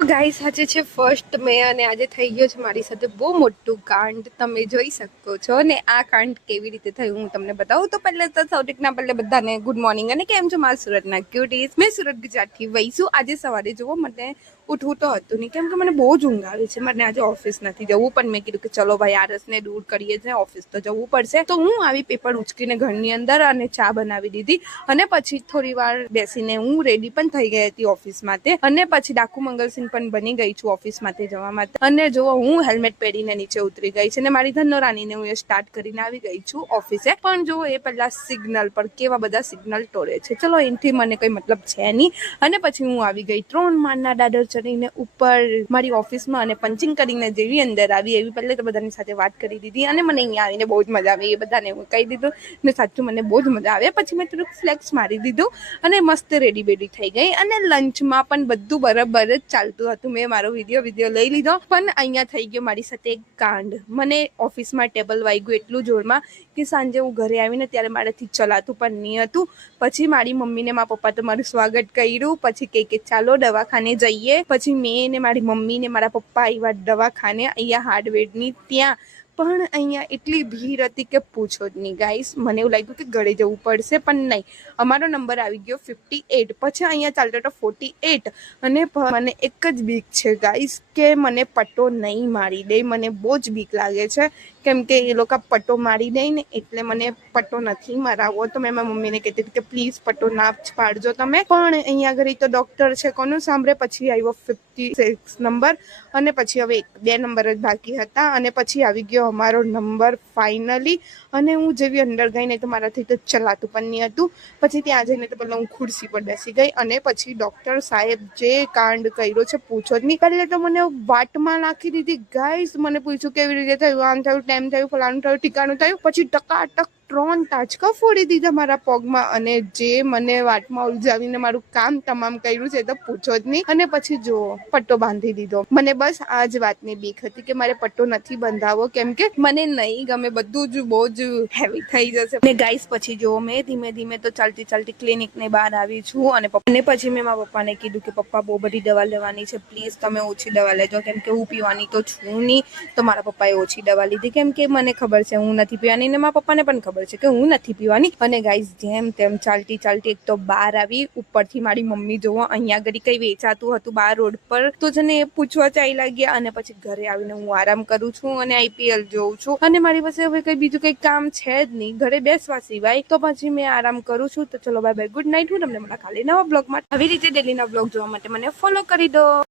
Guys આજે છે 1 મે અને આજે થઈ ગયો છે મારી સાથે બહુ મોટું કાંડ તમે જોઈ શકો છો ને આ કાંડ કેવી રીતે થયું હું તમને બતાવું તો પહેલે તો સૌથી પહેલે બધાને ગુડ મોર્નિંગ અને કેમ છો મારા સુરતના ક્યુટીઝ મેં સુરત ગુજરાતથી વહીશું આજે સવારે જુઓ મને ઉઠવું તો હતું નહીં કેમ કે મને બહુ જ ઊંઘ આવે છે મને આજે ઓફિસ નથી જવું પણ મેં કીધું કે ચલો ભાઈ આરસને દૂર કરીએ છીએ ઓફિસ તો જવું પડશે તો હું આવી પેપર ઉચકીને ઘરની અંદર અને ચા બનાવી દીધી અને પછી થોડી વાર બેસીને હું રેડી પણ થઈ ગઈ હતી ઓફિસ માટે અને પછી ડાકુ મંગલસિંહ પણ બની ગઈ છું ઓફિસ માટે જવા માટે અને જો હું હેલ્મેટ પહેરીને નીચે ઉતરી ગઈ છે અને મારી ધનનો રાણીને હું એ સ્ટાર્ટ કરીને આવી ગઈ છું ઓફિસે પણ જો એ પહેલા સિગ્નલ પર કેવા બધા સિગ્નલ તોડે છે ચલો એનાથી મને કઈ મતલબ છે નહીં અને પછી હું આવી ગઈ 3 માળના દાદર ચડીને ઉપર મારી ઓફિસમાં અને પંચિંગ કરીને જેવી અંદર આવી એવી પહેલે તો બધાની સાથે વાત કરી દીધી અને મને અહીંયા આવીને બહુ જ મજા આવી એ બધાને હું કહી દીધું ને સાચું મને બહુ જ મજા આવે પછી મેં થોડુંક ફ્લેક્સ મારી દીધું અને મસ્ત રેડી બેડી થઈ ગઈ અને લંચમાં પણ બધું બરાબર જ ચાલતું હતું મેં મારો વિડીયો લઈ લીધો પણ અહીંયા થઈ ગયો મારી સાથે એક કાંડ મને ઓફિસમાં ટેબલ વાગ્યું એટલું જોરમાં કે સાંજે હું ઘરે આવીને ત્યારે મારાથી ચલાતું પણ નહીં હતું પછી મારી મમ્મીને મારા પપ્પા તો મારું સ્વાગત કર્યું પછી કે ચાલો દવાખાને જઈએ પછી મેં ને મારી મમ્મી ને મારા પપ્પા આવ્યા દવાખાને અહીંયા હાર્ડવેરની ત્યાં પણ અહીંયા એટલી ભીડ હતી કે પૂછો જ નહીં ગાઈસ મને એવું લાગ્યું કે ગળે જવું પડશે પણ નહીં અમારો નંબર આવી ગયો 58 પછી અહીંયા ચાલતો હતો 48 અને મને એક જ બીક છે ગાઈસ કે મને પટ્ટો નહીં મારી દે મને બહુ જ બીક લાગે છે કેમ કે એ લોકો પટ્ટો મારી દે ને એટલે મને પટ્ટો નથી મરાવવો તો મેં મારી મમ્મીને કહેતી હતી કે પ્લીઝ પટ્ટો ના પાડજો તમે પણ અહીંયા આગળ તો ડોક્ટર છે કોનું સાંભળે પછી આવ્યો 56 નંબર અને પછી હવે 2 નંબર જ બાકી હતા અને પછી આવી ગયો અમારો નંબર ફાઇનલી અને હું જેવી અંદર ગઈ ને તો મારાથી તો ચલાતું પણ નહીં હતું પછી ત્યાં જઈને તો પહેલાં હું ખુરશી પર બેસી ગઈ અને પછી ડૉક્ટર સાહેબ જે કાંડ કર્યો છે પૂછો જ નહીં પહેલે તો મને વાટમાં નાખી દીધી ગાઈસ મને પૂછ્યું કેવી રીતે થયું આમ થયું તેમ થયું ફલાણું થયું ઠીકાણું થયું પછી ટકાટક 3 તાચકા ફોડી દીધા મારા પગમાં અને જે મને વાટમાં ઉલઝાવીને મારું કામ તમામ કર્યું છે તો પૂછો જ નહીં અને પછી જો પટ્ટો બાંધી દીધો મને બસ આ જ વાતની બીક હતી કે મારે પટ્ટો નથી બંધાવો કેમ કે મને નહીં ગમે બધું જ બહુ જ હેવી થઈ જશે ને ગાઈસ પછી જો મેં ધીમે ધીમે તો ચાલતી ક્લિનિકને બહાર આવી છું અને પછી મેં મારા પપ્પાને કીધું કે પપ્પા બહુ બધી દવા લેવાની છે પ્લીઝ તમે ઓછી દવા લેજો કેમ કે હું પીવાની તો છું નહીં તો મારા પપ્પાએ ઓછી દવા લીધી કેમ કે મને ખબર છે હું નથી પીવાની ને મારા પપ્પાને પણ ખબર છે કે હું નથી પીવાની અને ગાઈસ જેમ તેમ ચાલતી એક તો બહાર આવી ઉપરથી મારી મમ્મી જોવો અહીંયા આગળ કઈ વેચાતું હતું બહાર રોડ પર તો છે ને પૂછવા ચાલી લાગ્યા અને પછી ઘરે આવીને હું આરામ કરું છું અને આઈપીએલ જોઉં છું અને મારી પાસે હવે કઈ બીજું કઈ કામ છે જ નહીં ઘરે બેસવા સિવાય તો પછી મેં આરામ કરું છું તો ચલો બાય બાય ગુડ નાઇટ હું તમને મળા કાલે નવા બ્લોગમાં આવી રીતે ડેલીના બ્લોગ જોવા માટે મને ફોલો કરી દો।